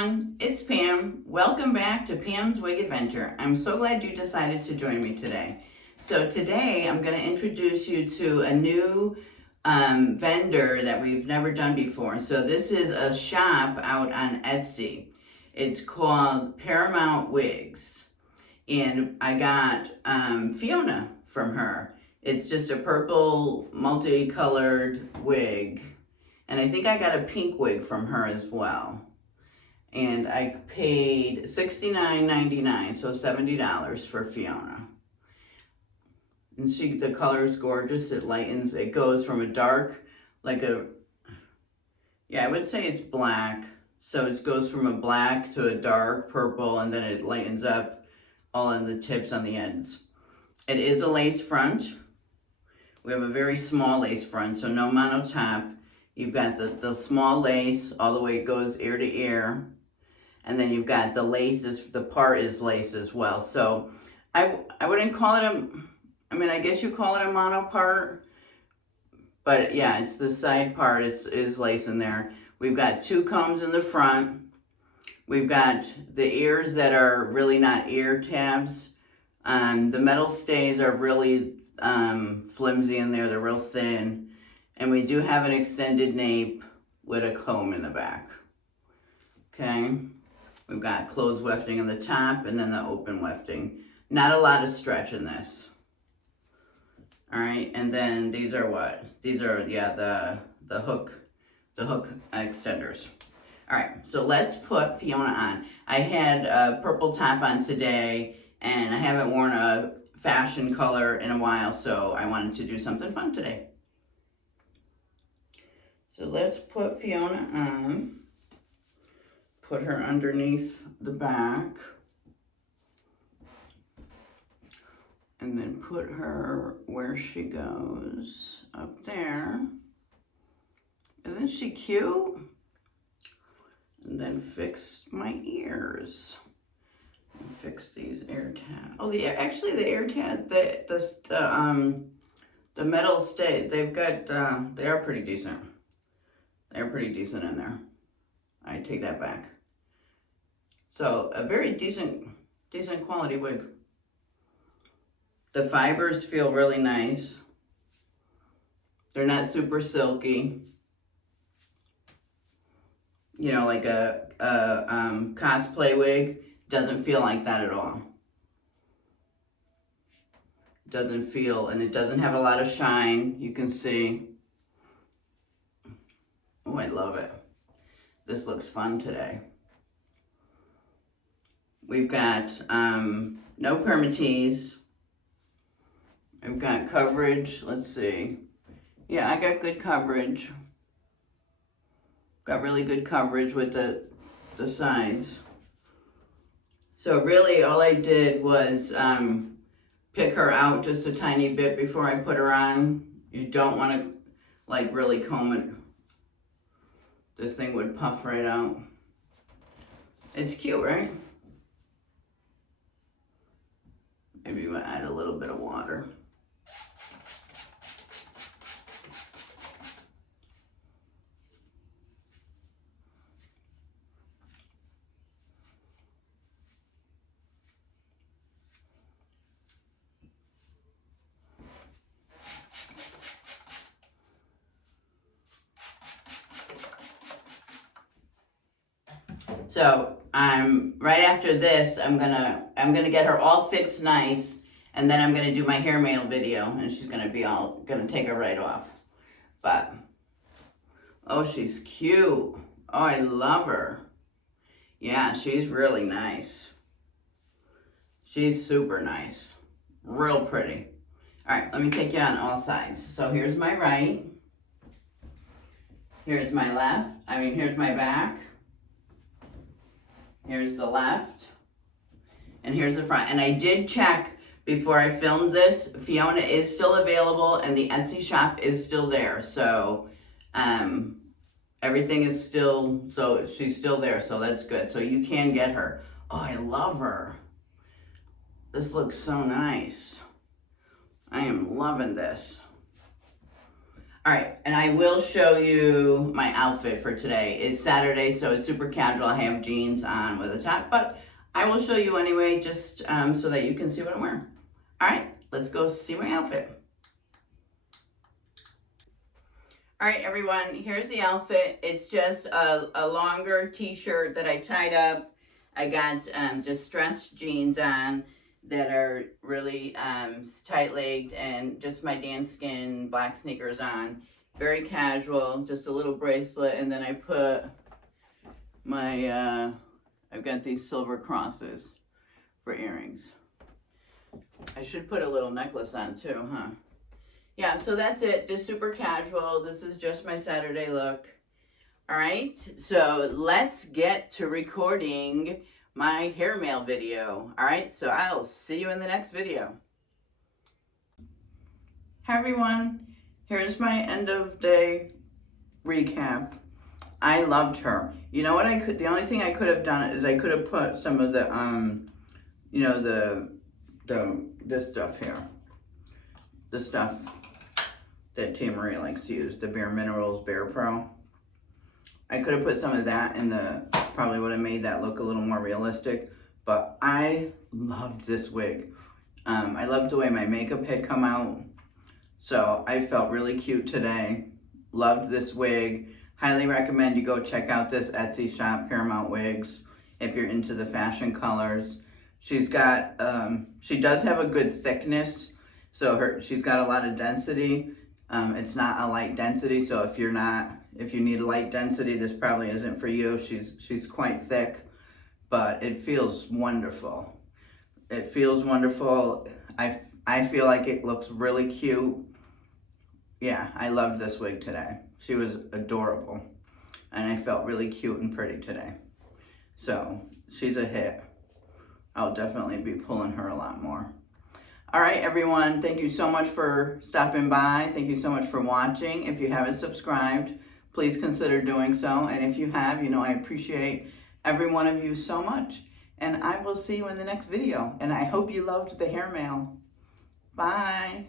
everyone, it's Pam. Welcome back to Pam's Wig Adventure. I'm so glad you decided to join me today. So today I'm going to introduce you to a new vendor that we've never done before. So this is a shop out on Etsy. It's called Paramount Wigs. And I got Fiona from her. It's just a purple multicolored wig. And I think I got a pink wig from her as well. And I paid $69.99, so $70 for Fiona. And the color is gorgeous. It lightens, it goes from a dark, I would say it's black. So it goes from a black to a dark purple, and then it lightens up all in the tips on the ends. It is a lace front. We have a very small lace front, so no mono top. You've got the small lace, all the way it goes ear to ear. And then you've got the laces, the part is lace as well. So I wouldn't call it I guess you call it a mono part. But yeah, it's the side part, is lace in there. We've got two combs in the front. We've got the ears that are really not ear tabs. The metal stays are really flimsy in there, they're real thin. And we do have an extended nape with a comb in the back. Okay. We've got closed wefting on the top and then the open wefting. Not a lot of stretch in this. All right, and then these are what? These are, yeah, the hook extenders. All right, so let's put Fiona on. I had a purple top on today, and I haven't worn a fashion color in a while, so I wanted to do something fun today. So let's put Fiona on. Put her underneath the back. And then put her where she goes, up there. Isn't she cute? And then fix my ears. And fix these ear tabs. Oh, the ear tab, the metal stay, they've got, they are pretty decent. They're pretty decent in there. I take that back. So a very decent quality wig. The fibers feel really nice. They're not super silky. You know, like a cosplay wig doesn't feel like that at all. Doesn't feel, and it doesn't have a lot of shine. You can see. Oh, I love it. This looks fun today. We've got no permatease. I've got coverage. Let's see. Yeah, I got good coverage. Got really good coverage with the sides. So really all I did was pick her out just a tiny bit before I put her on. You don't want to like really comb it. This thing would puff right out. It's cute, right? Maybe you want to add a little bit of water. So right after this, I'm gonna get her all fixed nice, and then I'm gonna do my hair mail video, and she's gonna take her right off. But oh, she's cute. Oh, I love her. Yeah, she's really nice. She's super nice. Real pretty. All right, let me take you on all sides. So here's my right. Here's my left. Here's my back. Here's the left, and here's the front. And I did check before I filmed this. Fiona is still available, and the Etsy shop is still there. So everything is still, so she's still there, so that's good. So you can get her. Oh, I love her. This looks so nice. I am loving this. All All right, and I will show you my outfit for today. It's Saturday, so it's super casual. I have jeans on with a top, but I will show you anyway, just so that you can see what I'm wearing. All right, let's go see my outfit. All right, everyone, here's the outfit. It's just a longer t-shirt that I tied up. I got distressed jeans on that are really tight-legged, and just my dance skin black sneakers on. Very casual, just a little bracelet, and then I put my, I've got these silver crosses for earrings. I should put a little necklace on too, huh? Yeah, so that's it, just super casual. This is just my Saturday look. All right, so let's get to recording my hair mail video. All right, so I'll see you in the next video. Hi everyone, here's my end of day recap. I loved her. You know what the only thing I could have done is I could have put some of the, you know, this stuff here. The stuff that Tia Marie likes to use, the Bare Minerals Bare Pro. I could have put some of that in probably would have made that look a little more realistic, but I loved this wig. I loved the way my makeup had come out, so I felt really cute today. Loved this wig. Highly recommend you go check out this Etsy shop, Paramount Wigs, if you're into the fashion colors. She's got, she does have a good thickness, so she's got a lot of density. It's not a light density, so if you need a light density, this probably isn't for you. She's quite thick, but it feels wonderful. It feels wonderful. I feel like it looks really cute. Yeah, I loved this wig today. She was adorable, and I felt really cute and pretty today. So she's a hit. I'll definitely be pulling her a lot more. All right, everyone, thank you so much for stopping by. Thank you so much for watching. If you haven't subscribed, please consider doing so. And if you have, you know, I appreciate every one of you so much. And I will see you in the next video. And I hope you loved the hair mail. Bye.